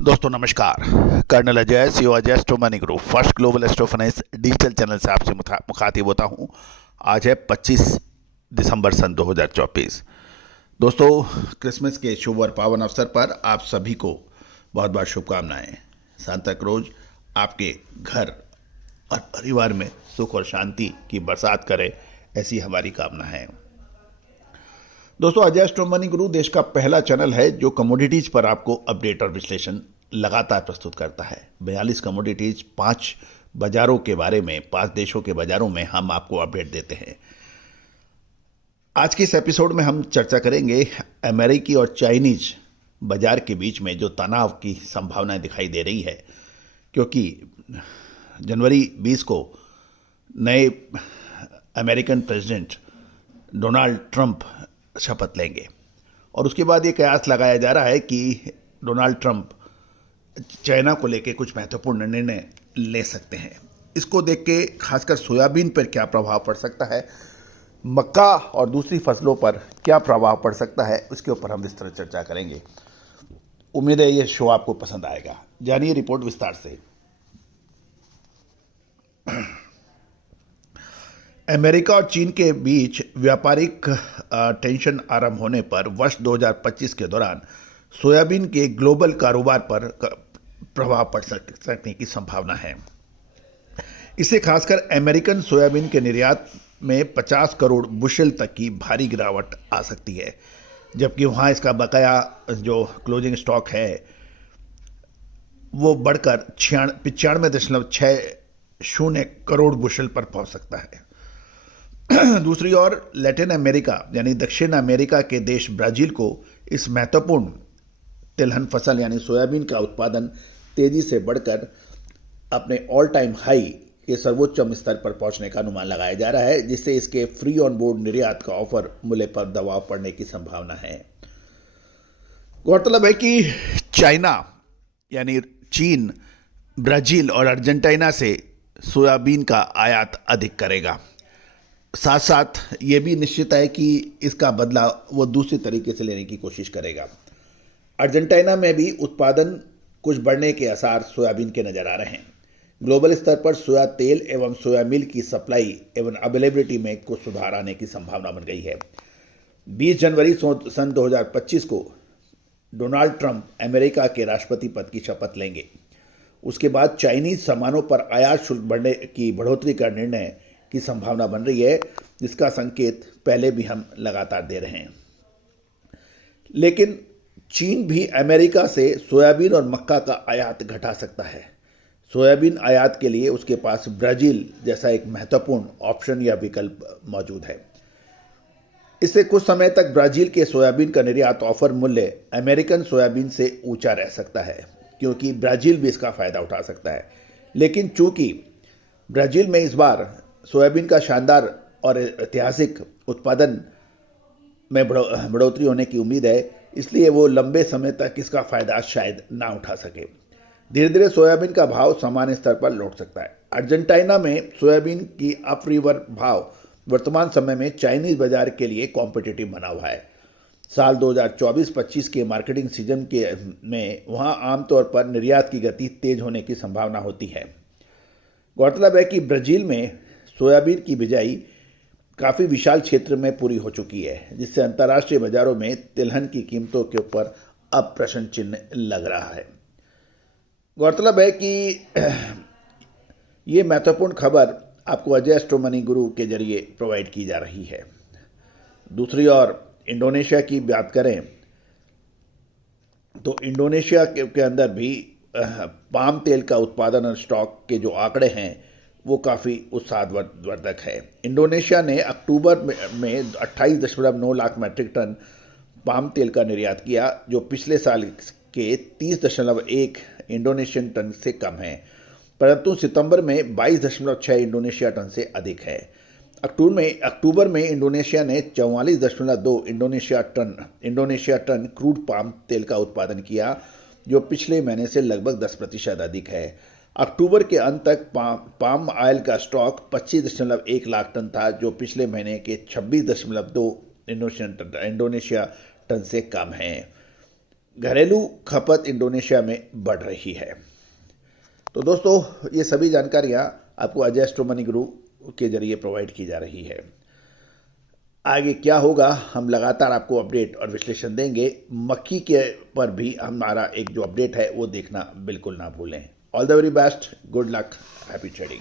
दोस्तों नमस्कार। Colonel Ajay, CEO Ajay astro money group first global astro finance digital channel से आपसे मुखातिब होता हूं। आज है 25 दिसंबर सन 2024। दोस्तों, क्रिसमस के शुभ और पावन अवसर पर आप सभी को बहुत बहुत शुभकामनाएं। सांता क्लॉज आपके घर और परिवार में सुख और शांति की बरसात करे, ऐसी हमारी कामना है। दोस्तों, अजय एस्ट्रो मनी गुरु देश का पहला चैनल है जो कमोडिटीज पर आपको अपडेट और विश्लेषण लगातार प्रस्तुत करता है। 42 कमोडिटीज, 5 बाजारों के बारे में, 5 देशों के बाजारों में हम आपको अपडेट देते हैं। आज के इस एपिसोड में हम चर्चा करेंगे अमेरिकी और चाइनीज बाजार के बीच में जो तनाव की संभावनाएं दिखाई दे रही है, क्योंकि जनवरी 20 को नए अमेरिकन प्रेसिडेंट डोनाल्ड ट्रंप शपथ लेंगे और उसके बाद ये कयास लगाया जा रहा है कि डोनाल्ड ट्रंप चाइना को लेकर कुछ महत्वपूर्ण निर्णय ले सकते हैं। इसको देख के खासकर सोयाबीन पर क्या प्रभाव पड़ सकता है, मक्का और दूसरी फसलों पर क्या प्रभाव पड़ सकता है, उसके ऊपर हम विस्तृत चर्चा करेंगे। उम्मीद है ये शो आपको पसंद आएगा। जानिए रिपोर्ट विस्तार से। अमेरिका और चीन के बीच व्यापारिक टेंशन आरंभ होने पर वर्ष 2025 के दौरान सोयाबीन के ग्लोबल कारोबार पर प्रभाव पड़ सकने की संभावना है। इससे खासकर अमेरिकन सोयाबीन के निर्यात में 50 करोड़ बुशेल तक की भारी गिरावट आ सकती है, जबकि वहाँ इसका बकाया जो क्लोजिंग स्टॉक है वो बढ़कर 95.60 करोड़ बुशेल पर पहुंच सकता है। दूसरी ओर लैटिन अमेरिका यानी दक्षिण अमेरिका के देश ब्राजील को इस महत्वपूर्ण तिलहन फसल यानी सोयाबीन का उत्पादन तेजी से बढ़कर अपने ऑल टाइम हाई के सर्वोच्च स्तर पर पहुंचने का अनुमान लगाया जा रहा है, जिससे इसके फ्री ऑन बोर्ड निर्यात का ऑफर मूल्य पर दबाव पड़ने की संभावना है। गौरतलब है कि चाइना यानी चीन, ब्राजील और अर्जेंटीना से सोयाबीन का आयात अधिक करेगा। साथ साथ ये भी निश्चित है कि इसका बदला वो दूसरे तरीके से लेने की कोशिश करेगा। अर्जेंटीना में भी उत्पादन कुछ बढ़ने के आसार सोयाबीन के नजर आ रहे हैं। ग्लोबल स्तर पर सोया तेल एवं सोया मिल की सप्लाई एवं अवेलेबिलिटी में कुछ सुधार आने की संभावना बन गई है। 20 जनवरी सन 2025 को डोनाल्ड ट्रंप अमेरिका के राष्ट्रपति पद की शपथ लेंगे। उसके बाद चाइनीज सामानों पर आयात शुल्क बढ़ोतरी का निर्णय की संभावना बन रही है, जिसका संकेत पहले भी हम लगातार दे रहे हैं। लेकिन चीन भी अमेरिका से सोयाबीन और मक्का का आयात घटा सकता है। सोयाबीन आयात के लिए उसके पास ब्राजील जैसा एक महत्वपूर्ण ऑप्शन या विकल्प मौजूद है। इससे कुछ समय तक ब्राजील के सोयाबीन का निर्यात ऑफर मूल्य अमेरिकन सोयाबीन से ऊंचा रह सकता है, क्योंकि ब्राजील भी इसका फायदा उठा सकता है। लेकिन चूंकि ब्राजील में इस बार सोयाबीन का शानदार और ऐतिहासिक उत्पादन में बढ़ोतरी होने की उम्मीद है, इसलिए वो लंबे समय तक इसका फायदा शायद ना उठा सके। धीरे धीरे सोयाबीन का भाव सामान्य स्तर पर लौट सकता है। अर्जेंटीना में सोयाबीन की अपरिवर भाव वर्तमान समय में चाइनीज बाजार के लिए कॉम्पिटिटिव बना हुआ है। साल 2024-25 के मार्केटिंग सीजन में वहाँ आमतौर पर निर्यात की गति तेज होने की संभावना होती है। गौरतलब है कि ब्राजील में सोयाबीन की बिजाई काफ़ी विशाल क्षेत्र में पूरी हो चुकी है, जिससे अंतर्राष्ट्रीय बाजारों में तिलहन की कीमतों के ऊपर अब प्रश्न चिन्ह लग रहा है। गौरतलब है कि ये महत्वपूर्ण खबर आपको अजय एस्ट्रो मनी गुरु के जरिए प्रोवाइड की जा रही है। दूसरी ओर इंडोनेशिया की बात करें तो इंडोनेशिया के अंदर भी पाम तेल का उत्पादन और स्टॉक के जो आंकड़े हैं वो काफ़ी उत्साहवर्धक है। इंडोनेशिया ने अक्टूबर में 28.9 लाख मैट्रिक टन पाम तेल का निर्यात किया, जो पिछले साल के 30.1 इंडोनेशियन टन से कम है, परंतु सितंबर में 22.6 इंडोनेशिया टन से अधिक है। अक्टूबर में इंडोनेशिया ने 44.2 इंडोनेशिया टन क्रूड पाम तेल का उत्पादन किया, जो पिछले महीने से लगभग 10% अधिक है। अक्टूबर के अंत तक पाम ऑयल का स्टॉक 25.1 लाख टन था, जो पिछले महीने के 26.2 इंडोनेशिया टन से कम है। घरेलू खपत इंडोनेशिया में बढ़ रही है। तो दोस्तों, ये सभी जानकारियाँ आपको अजय एस्ट्रो मनी गुरु के जरिए प्रोवाइड की जा रही है। आगे क्या होगा, हम लगातार आपको अपडेट और विश्लेषण देंगे। मक्की के पर भी हमारा एक जो अपडेट है वो देखना बिल्कुल ना भूलें। All the very best, good luck, happy trading.